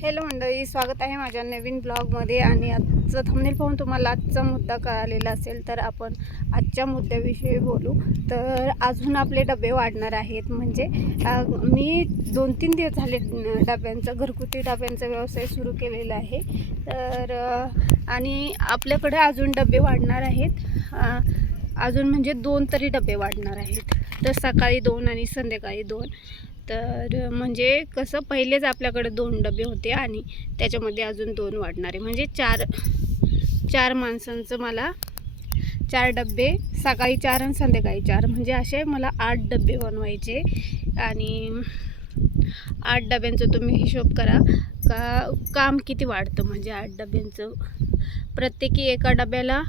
Hello मंडळी स्वागत आहे माझ्या नवीन ब्लॉगमध्ये आणि आजचं थंबनेल पाहून तुम्हाला आजचा मुद्दा कळालेला असेल तर आपण आजच्या मुद्द्याविषयी बोलू. तर अजून आपले डबे वाढणार आहेत म्हणजे मी दोन तीन दिवस झाले डब्यांचं डब्यांचा घरगुती डब्यांचा व्यवसाय सुरू केलेला आहे. तर आणि आपल्याकडे अजून डबे वाढणार आहेत. अजून म्हणजे दोन तरी डबे वाढणार आहेत. तर सकाळी दोन आणि संध्याकाळी दोन. तर म्हणजे कसं पहिलेच आपल्याकडे दोन डबे होते आणि त्याच्यामध्ये अजून दोन वाढणारे. म्हणजे चार चार माणसांचं मला चार डबे सकाळी चार आणि संध्याकाळी चार. म्हणजे असे मला आठ डबे बनवायचे आणि आठ डब्यांचं तुम्ही हिशोब करा. का काम किती वाढतं म्हणजे आठ डब्यांचं? प्रत्येकी एका डब्याला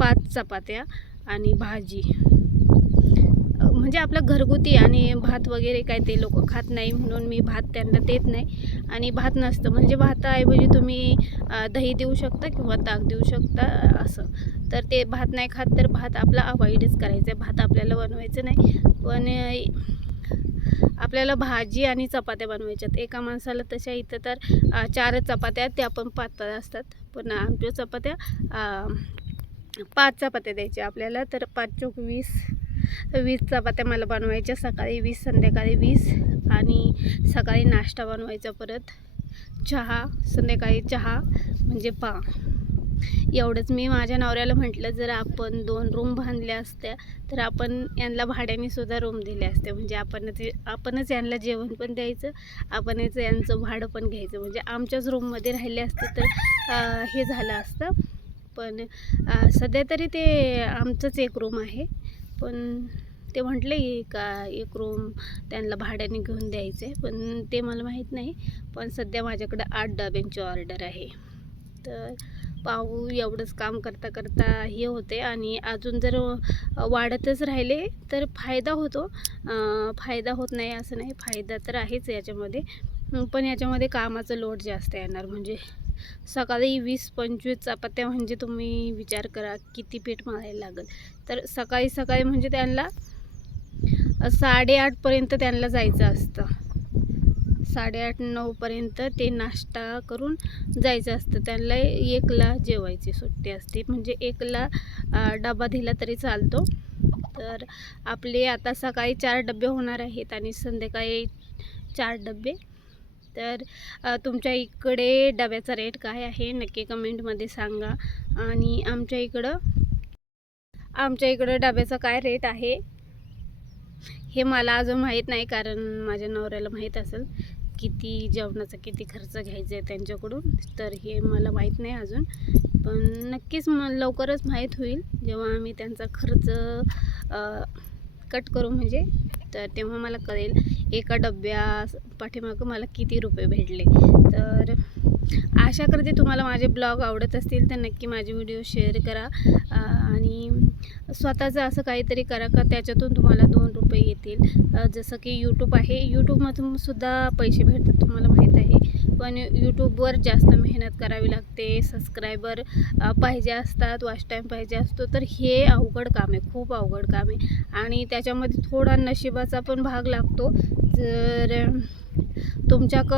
पाच चपात्या आणि भाजी. म्हणजे आपलं घरगुती आणि भात वगैरे काय ते लोक खात नाही म्हणून मी भात त्यांना देत नाही. आणि भात नसतं. म्हणजे भाताऐवजी तुम्ही दही देऊ शकता किंवा ताक देऊ शकता असं. तर ते भात नाही खात तर भात आपला अवॉइडच करायचं. आहे भात आपल्याला बनवायचं नाही. पण आपल्याला भाजी आणि चपात्या बनवायच्यात. एका माणसाला तशा इथं तर चारच चपात्या आहेत. त्या पण पातळ असतात. पण आमच्या चपात्या पाच चपात्या द्यायच्या आपल्याला. तर पाच चोक वीस वीस चपात्या मला बनवायच्या सकाळी वीस संध्याकाळी वीस आणि सकाळी नाश्ता बनवायचा परत. चहा संध्याकाळी चहा म्हणजे पा. एवढंच. मी माझ्या नवऱ्याला म्हटलं जर आपण दोन रूम बांधल्या असत्या तर आपण यांना भाड्याने सुद्धा रूम दिले असत्या. म्हणजे आपणच आपणच यांना जेवण पण द्यायचं आपणच यांचं भाडं पण घ्यायचं. म्हणजे आमच्याच रूममध्ये राहिले असते तर हे झालं असतं. पण सध्या तरी ते आमचंच एक रूम आहे. पण ते म्हटले का एक रूम त्यांना भाड्याने घेऊन द्यायचे पण ते मला माहीत नाही. पण सध्या माझ्याकडे आठ डब्यांची ऑर्डर आहे. तर पाहू एवढंच काम करता करता हे होते आणि अजून जर वाढतच राहिले तर फायदा होतो. फायदा होत नाही असं नाही फायदा तर आहेच याच्यामध्ये. पण याच्यामध्ये कामाचं लोड जास्त येणार. म्हणजे सकाळी वीस पंचवीस चपात्या म्हणजे तुम्ही विचार करा किती पीठ मारायला लागेल. तर सकाळी सकाळी म्हणजे त्यांना साडेआठपर्यंत त्यांना जायचं असतं. साडेआठ नऊपर्यंत ते नाश्ता करून जायचं असतं. त्यांना एकला जेवायची सुट्टी असते. म्हणजे एकला डबा दिला तरी चालतो. तर आपले आता सकाळी चार डबे होणार आहेत आणि संध्याकाळी चार डबे तर तुमच्या इकडे डब्याचा रेट काय आहे नक्की कमेंटमध्ये सांगा. आणि आमच्या इकडं आमच्या इकडं डब्याचा काय रेट आहे हे मला अजून माहीत नाही कारण माझ्या नवऱ्याला माहीत असेल किती जेवणाचा किती खर्च घ्यायचा आहे त्यांच्याकडून तर हे मला माहीत नाही अजून. पण नक्कीच म लवकरच माहीत होईल जेव्हा आम्ही त्यांचा खर्च कट करू म्हणजे तर तेव्हा मला कळेल. एका डब्या पाठीमागं मला किती रुपये भेटले. तर आशा करते तुम्हाला माझे ब्लॉग आवडत असतील तर नक्की माझे व्हिडिओ शेअर करा. आणि स्वतःचं असं काहीतरी करा का त्याच्यातून तुम्हाला दोन रुपये येतील. जसं की यूट्यूब आहे. यूट्यूबमधून सुद्धा पैसे भेटतात तुम्हाला माहीत आहे. पण यूट्यूबवर जास्त मेहनत करावी लागते. सबस्क्रायबर पाहिजे असतात वॉच टाईम पाहिजे असतो तर हे अवघड काम आहे. खूप अवघड काम आहे. आणि त्याच्यामध्ये थोडा नशिबाचा पण भाग लागतो. जर तुमच्याक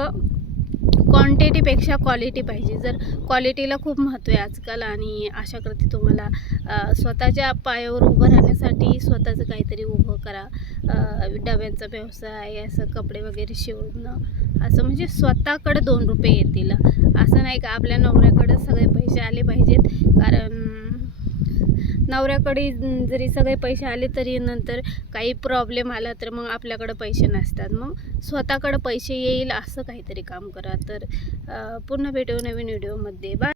क्वांटिटीपेक्षा क्वालिटी पाहिजे. जर क्वालिटीला खूप महत्त्व आहे आजकाल आणि आशा करते तुम्हाला स्वतःच्या पायावर उभं राहण्यासाठी स्वतःचं काहीतरी उभं करा. डब्यांचा व्यवसाय असं कपडे वगैरे शिवणं असं म्हणजे स्वतःकडे दोन रुपये येतील. असं नाही का आपल्या नवऱ्याकडं सगळे पैसे आले पाहिजेत. कारण नवऱ्याकडे जरी सगळे पैसे आले तरी नंतर काही प्रॉब्लेम आला तर मग आपल्याकडं पैसे नसतात. मग स्वतःकडं पैसे येईल असं काहीतरी काम करा. तर पुन्हा भेटू नवीन व्हिडिओमध्ये. बाय.